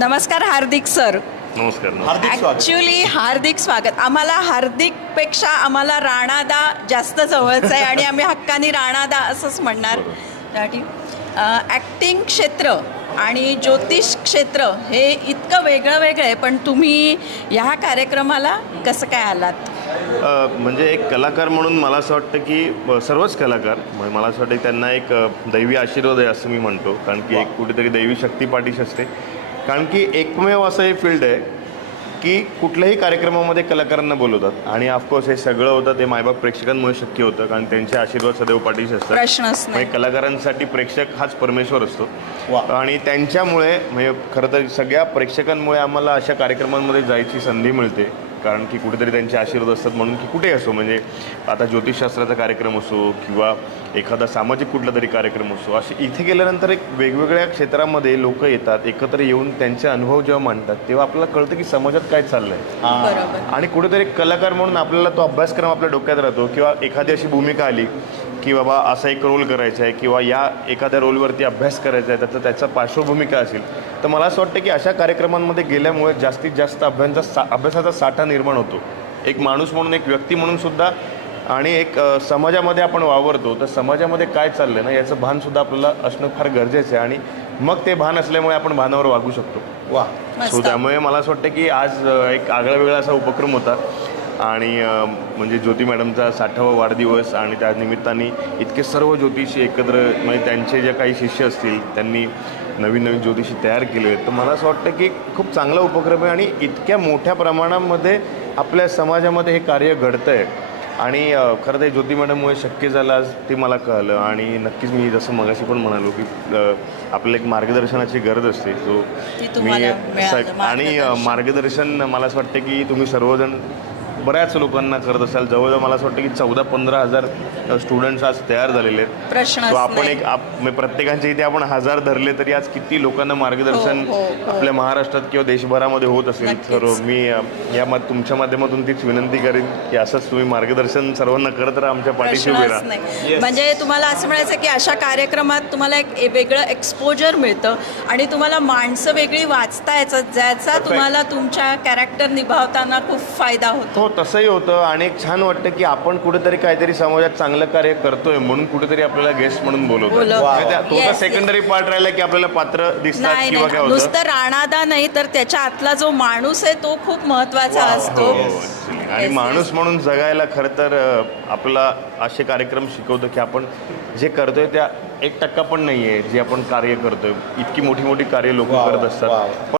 नमस्कार हार्दिक सर. नमस्कार नमस्कार. हार्दिक स्वागत. ॲक्च्युली हार्दिक स्वागत. आम्हाला हार्दिकपेक्षा आम्हाला राणादा जास्त जवळचं आहे आणि आम्ही हक्कानी राणादा असंच म्हणणार. त्यासाठी ॲक्टिंग क्षेत्र आणि ज्योतिष क्षेत्र हे इतकं वेगळं वेगळं आहे पण तुम्ही ह्या कार्यक्रमाला कसं काय आलात? अ, म्हणजे एक कलाकार म्हणून मला असं वाटतं की अ, सर्वच कलाकार म्हणजे मला असं वाटतं की त्यांना एक अ, दैवी आशीर्वाद आहे असं मी म्हणतो. कारण की एक कुठेतरी दैवी शक्ती पाठीशी असते. कारण की एकमेव असं हे फील्ड आहे की कुठल्याही कार्यक्रमामध्ये कलाकारांना बोलवतात. आणि ऑफकोर्स हे सगळं होतं ते मायबाप प्रेक्षकांमुळे शक्य होतं कारण त्यांचे आशीर्वाद सदैव पाठीशी असतात. नाही म्हणजे कलाकारांसाठी प्रेक्षक हाच परमेश्वर असतो. वा. आणि त्यांच्यामुळे म्हणजे खरं तर सगळ्या प्रेक्षकांमुळे आम्हाला अशा कार्यक्रमांमध्ये जायची संधी मिळते. कारण की कुठेतरी त्यांचे आशीर्वाद असतात म्हणून की कुठे असो म्हणजे आता ज्योतिषशास्त्राचा कार्यक्रम असो किंवा एखादा सामाजिक कुठला तरी कार्यक्रम असो असे इथे गेल्यानंतर एक वेगवेगळ्या क्षेत्रामध्ये लोक येतात एकत्र येऊन त्यांचे अनुभव जेव्हा मांडतात तेव्हा आपल्याला कळतं की समाजात काय चाललंय हा. बरोबर आणि कुठेतरी एक कलाकार म्हणून आपल्याला तो अभ्यासक्रम आपल्या डोक्यात राहतो किंवा एखादी अशी भूमिका आली की बाबा असा एक रोल करायचा आहे किंवा या एखाद्या रोलवरती अभ्यास करायचा आहे त्याचा त्याचा पार्श्वभूमिका असेल तर मला असं वाटतं की अशा कार्यक्रमांमध्ये गेल्यामुळे जास्तीत जास्त अभ्यासाचा सा अभ्यासाचा साठा निर्माण होतो. एक माणूस म्हणून एक व्यक्ती म्हणून सुद्धा आणि एक समाजामध्ये आपण वावरतो तर समाजामध्ये काय चाललं ना याचं भानसुद्धा आपल्याला असणं फार गरजेचं आहे आणि मग ते भान असल्यामुळे आपण भानावर वागू शकतो. वा सो त्यामुळे मला असं वाटतं की आज एक आगळा वेगळा असा उपक्रम होता. आणि म्हणजे ज्योती मॅडमचा साठावा वाढदिवस आणि त्या निमित्ताने इतके सर्व ज्योतिषी एकत्र म्हणजे त्यांचे जे काही शिष्य असतील त्यांनी नवीन नवीन ज्योतिषी तयार केले आहेत. तर मला असं वाटतं की खूप चांगला उपक्रम आहे आणि इतक्या मोठ्या प्रमाणामध्ये आपल्या समाजामध्ये हे कार्य घडतं आहे आणि खरं ते ज्योती मॅडममुळे शक्य झालं आज ते मला कळलं. आणि नक्कीच मी जसं मगाशी पण म्हणालो की आपल्याला एक मार्गदर्शनाची गरज असते. ती मी स- आणि. मार्गदर्शन मला असं वाटतं की तुम्ही सर्वजण बऱ्याच लोकांना करत असाल जवळजवळ मला असं वाटतं की चौदा पंधरा हजार स्टुडंट्स आज तयार झालेले आहेत आपण. एक आप म्हणजे प्रत्येकांच्या इथे आपण हजार धरले तरी आज किती लोकांना मार्गदर्शन हो, हो, हो. आपल्या महाराष्ट्रात किंवा देशभरामध्ये होत असेल नक्कीच. तर मी अ, या मा- तुमच्या माध्यमातून तीच विनंती करेन की असंच तुम्ही मार्गदर्शन सर्वांना करत राहा आमच्या पाठीशी उभे प्रश्नच राहा नाही. म्हणजे तुम्हाला असं म्हणायचं की अशा कार्यक्रमात तुम्हाला एक ए- वेगळं एक्सपोजर मिळतं आणि तुम्हाला माणसं वेगळी वाचता यायचं ज्याचा तुम्हाला तुमच्या कॅरेक्टर निभावताना खूप फायदा होतो हो तसंही होतं आणि एक छान वाटतं की आपण कुठेतरी काहीतरी समाजात चांगलं कार्य करतोय म्हणून कुठेतरी आपल्याला गेस्ट म्हणून बोलवतो. तो तर सेकंडरी पार्ट राहिला की आपल्याला पात्र दिसतात नाही किंवा काय नाही होतं नुसतं राणादा नाही तर त्याच्या आतला जो माणूस आहे तो खूप महत्त्वाचा. असतो हो. आणि माणूस म्हणून जगायला खरं तर अ, आपला असे कार्यक्रम शिकवतो की आपण जे करतोय त्या एक टक्का पण नाहीये जे आपण कार्य करतोय इतकी मोठी मोठी कार्य लोक करत असतात.